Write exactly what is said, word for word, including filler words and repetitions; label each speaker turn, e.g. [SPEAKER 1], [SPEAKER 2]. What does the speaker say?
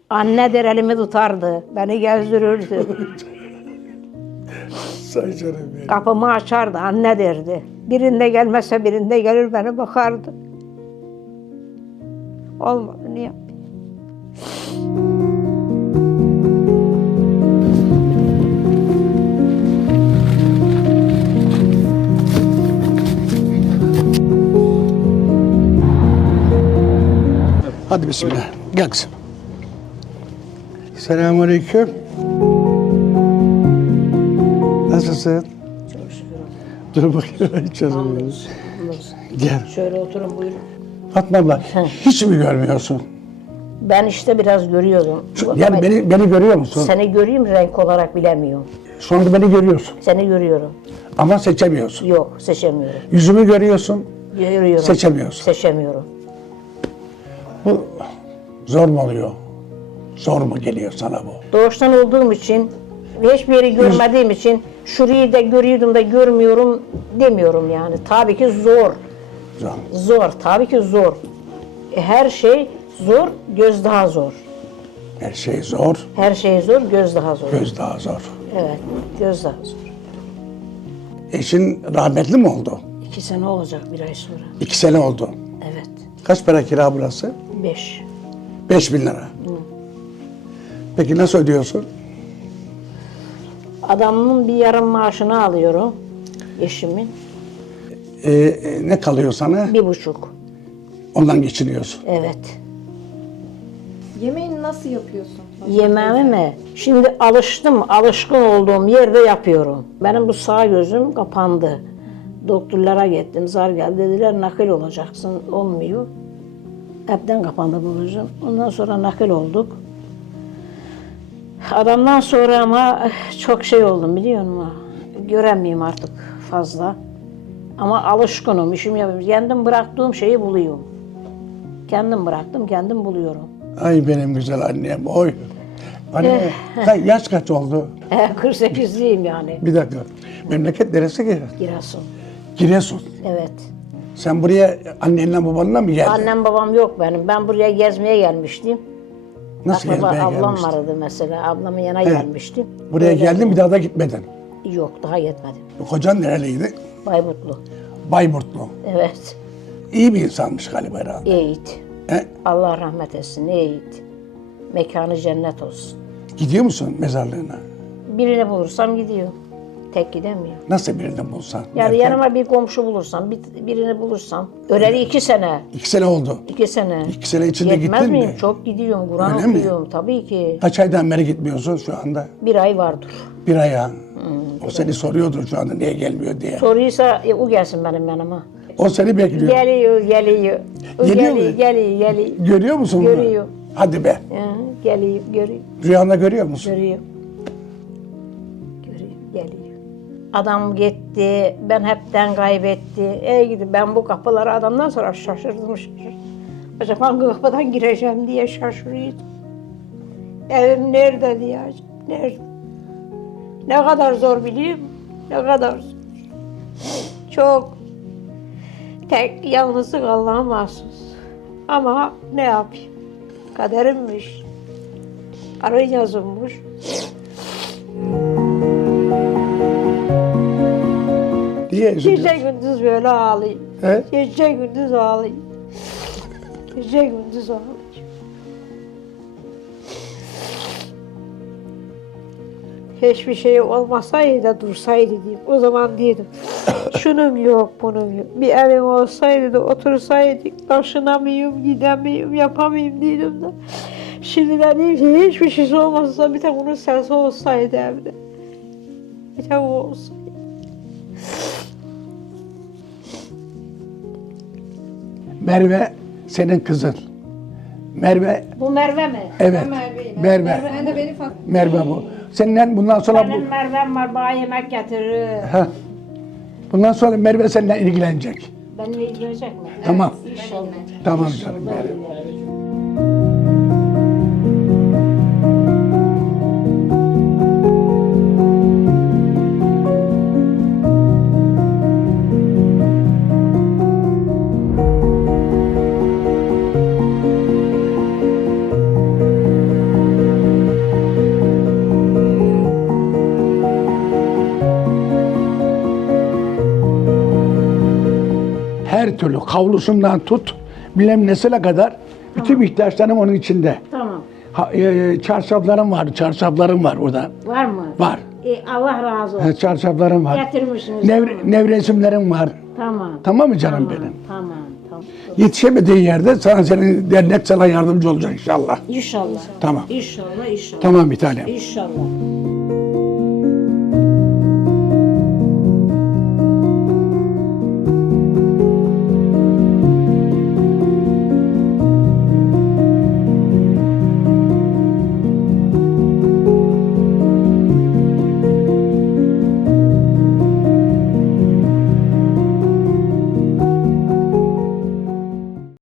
[SPEAKER 1] Anne der elimi tutardı. Beni gezdirirdi.
[SPEAKER 2] Say canım benim.
[SPEAKER 1] Kapımı açardı. Anne derdi. Birinde gelmezse birinde gelir bana bakardı. Olmadı. Ne yapayım?
[SPEAKER 2] Hadi bismillah. Gel kızım. Selamünaleyküm. Nasılsın?
[SPEAKER 1] Çok şükür.
[SPEAKER 2] Dur bakayım. Canım benim. Gel.
[SPEAKER 1] Şöyle oturun buyurun.
[SPEAKER 2] Fatma abla, hiç mi görmüyorsun?
[SPEAKER 1] Ben işte biraz görüyordum.
[SPEAKER 2] Yani beni beni görüyor musun?
[SPEAKER 1] Seni göreyim renk olarak bilemiyorum.
[SPEAKER 2] Şu anda beni görüyorsun.
[SPEAKER 1] Seni görüyorum.
[SPEAKER 2] Ama seçemiyorsun.
[SPEAKER 1] Yok seçemiyorum.
[SPEAKER 2] Yüzümü görüyorsun.
[SPEAKER 1] Görüyorum.
[SPEAKER 2] Seçemiyorsun.
[SPEAKER 1] Seçemiyorum.
[SPEAKER 2] Bu zor mu oluyor? Zor mu geliyor sana bu?
[SPEAKER 1] Doğuştan olduğum için ve hiçbir yeri görmediğim için şurayı da görüyordum da görmüyorum demiyorum yani. Tabii ki zor.
[SPEAKER 2] Zor.
[SPEAKER 1] Zor. Tabii ki zor. E, Her şey zor, göz daha zor.
[SPEAKER 2] Her şey zor,
[SPEAKER 1] Her şey zor, göz daha zor.
[SPEAKER 2] göz daha zor.
[SPEAKER 1] Evet, göz daha zor.
[SPEAKER 2] Eşin rahmetli mi oldu?
[SPEAKER 1] İki sene olacak bir ay sonra.
[SPEAKER 2] İki sene oldu.
[SPEAKER 1] Evet,
[SPEAKER 2] Kaç para kira burası?
[SPEAKER 1] beş.
[SPEAKER 2] Beş bin lira. Peki nasıl ödüyorsun?
[SPEAKER 1] Adamın bir yarım maaşını alıyorum, eşimin.
[SPEAKER 2] Ee, e, ne kalıyor sana?
[SPEAKER 1] Bir buçuk.
[SPEAKER 2] Ondan geçiniyorsun.
[SPEAKER 1] Evet.
[SPEAKER 3] Yemeğini nasıl yapıyorsun?
[SPEAKER 1] Yemeğimi mi? Şimdi alıştım, alışkın olduğum yerde yapıyorum. Benim bu sağ gözüm kapandı. Doktorlara gittim, zar geldi. Dediler nakil olacaksın, olmuyor. Hepten kapandı bu gözüm. Ondan sonra nakil olduk. Adamdan sonra ama çok şey oldum biliyor musun? Göremiyorum artık fazla. Ama alışkınım, işimi yapıyorum. Kendim bıraktığım şeyi buluyorum. Kendim bıraktım, kendim buluyorum.
[SPEAKER 2] Ay benim güzel annem, oy. Anne, sen yaş kaç oldu?
[SPEAKER 1] kırk sekizliyim yani.
[SPEAKER 2] Bir dakika. Memleket neresi ki?
[SPEAKER 1] Giresun.
[SPEAKER 2] Giresun.
[SPEAKER 1] Evet.
[SPEAKER 2] Sen buraya annenle babanla mı geldin?
[SPEAKER 1] Annem babam yok benim. Ben buraya gezmeye gelmiştim.
[SPEAKER 2] Nasıl
[SPEAKER 1] Akraba
[SPEAKER 2] gezmeye
[SPEAKER 1] ablam
[SPEAKER 2] gelmiştin?
[SPEAKER 1] vardı mesela. Ablamın yanına
[SPEAKER 2] He.
[SPEAKER 1] gelmiştim.
[SPEAKER 2] Buraya
[SPEAKER 1] Öyle-
[SPEAKER 2] geldin bir daha da gitmedin.
[SPEAKER 1] Yok daha yetmedim.
[SPEAKER 2] Kocan nereliydi?
[SPEAKER 1] Bayburtlu.
[SPEAKER 2] Bayburtlu.
[SPEAKER 1] Evet.
[SPEAKER 2] İyi bir insanmış galiba herhalde.
[SPEAKER 1] Eğit.
[SPEAKER 2] He?
[SPEAKER 1] Allah rahmet etsin. Eğit. Mekanı cennet olsun.
[SPEAKER 2] Gidiyor musun mezarlığına?
[SPEAKER 1] Birini bulursam gidiyor. Tek gidemiyor.
[SPEAKER 2] Nasıl birini bulsan?
[SPEAKER 1] Yani
[SPEAKER 2] derken?
[SPEAKER 1] yanıma bir komşu bulursam, bir, birini bulursam. Öleli iki sene.
[SPEAKER 2] İki sene oldu.
[SPEAKER 1] İki sene.
[SPEAKER 2] İki sene içinde
[SPEAKER 1] Yetmez
[SPEAKER 2] gittin
[SPEAKER 1] miyim?
[SPEAKER 2] mi?
[SPEAKER 1] Çok gidiyorum. Kur'an
[SPEAKER 2] Öyle mi?
[SPEAKER 1] okuyorum tabii ki.
[SPEAKER 2] Kaç aydan beri gitmiyorsun şu anda?
[SPEAKER 1] Bir ay vardır.
[SPEAKER 2] Bir aya. O seni soruyordur şu anda niye gelmiyor diye.
[SPEAKER 1] Soruysa e, o gelsin benim yanıma.
[SPEAKER 2] O seni bekliyor.
[SPEAKER 1] Geliyor, geliyor. O
[SPEAKER 2] Geliyor
[SPEAKER 1] geliyor,
[SPEAKER 2] mu?
[SPEAKER 1] geliyor, geliyor.
[SPEAKER 2] Görüyor musun bunu?
[SPEAKER 1] Görüyor.
[SPEAKER 2] Hadi be.
[SPEAKER 1] Hı, geliyor, görüyor,
[SPEAKER 2] Rüyanda görüyor musun?
[SPEAKER 1] görüyor. Görüyor, geliyor. Adam gitti, ben hepten kaybetti. Ey gidi ben bu kapıları adamdan sonra şaşırdım şaşırdım. Acaba hangi kapıdan gireceğim diye şaşırıyordum. Evim nerede diye, nerede? Ne kadar zor biliyor musun? Ne kadar zor. Çok. Tek yalnızlık Allah'a mahsus. Ama ne yapayım? Kaderimmiş. Arı yazılmış.
[SPEAKER 2] Niye üzülüyorsun?
[SPEAKER 1] Gece gündüz böyle ağlayayım.
[SPEAKER 2] He?
[SPEAKER 1] Gece gündüz ağlayayım. Gece gündüz ağlayayım. Hiçbir şey olmasaydı da dursaydı diyeyim. O zaman diyordum. Şunum yok, bunum yok. Bir evim olsaydı da otursaydık, taşınamıyorum, gidemiyorum, yapamayayım diyordum da. Şimdi de diyeyim ki hiçbir şey olmasa bir tek onun sesi olsaydı evde. Bir tek o olsaydı.
[SPEAKER 2] Merve senin kızın. Merve,
[SPEAKER 1] Bu Merve mi?
[SPEAKER 2] evet.
[SPEAKER 3] Merve'yle.
[SPEAKER 2] Merve.
[SPEAKER 3] Ben de beni fark
[SPEAKER 2] Merve bu. Seninle bundan sonra bu,
[SPEAKER 1] Benim Merve'm var, bana yemek getirir.
[SPEAKER 2] Heh. bundan sonra Merve seninle ilgilenecek.
[SPEAKER 1] Benimle ilgilenecek mi?
[SPEAKER 2] Tamam.
[SPEAKER 1] İnşallah.
[SPEAKER 2] Tamam canım. Merve. her türlü havlusundan tut, bilmem nesine kadar bütün ihtiyaçlarım onun içinde.
[SPEAKER 1] Tamam.
[SPEAKER 2] Ha, e, çarşaflarım var, çarşaflarım var orada.
[SPEAKER 1] Var mı?
[SPEAKER 2] Var.
[SPEAKER 1] E, Allah razı olsun.
[SPEAKER 2] Ha, çarşaflarım var.
[SPEAKER 1] Getirmişsiniz.
[SPEAKER 2] Nev,
[SPEAKER 1] tamam.
[SPEAKER 2] nevresimlerim var.
[SPEAKER 1] Tamam.
[SPEAKER 2] Tamam mı canım
[SPEAKER 1] Tamam,
[SPEAKER 2] benim?
[SPEAKER 1] Tamam. Tamam.
[SPEAKER 2] Yetişemediğin yerde sana senin dernek sana yardımcı olacak inşallah.
[SPEAKER 1] İnşallah.
[SPEAKER 2] Tamam.
[SPEAKER 1] İnşallah, inşallah.
[SPEAKER 2] Tamam bir tanem.
[SPEAKER 1] İnşallah.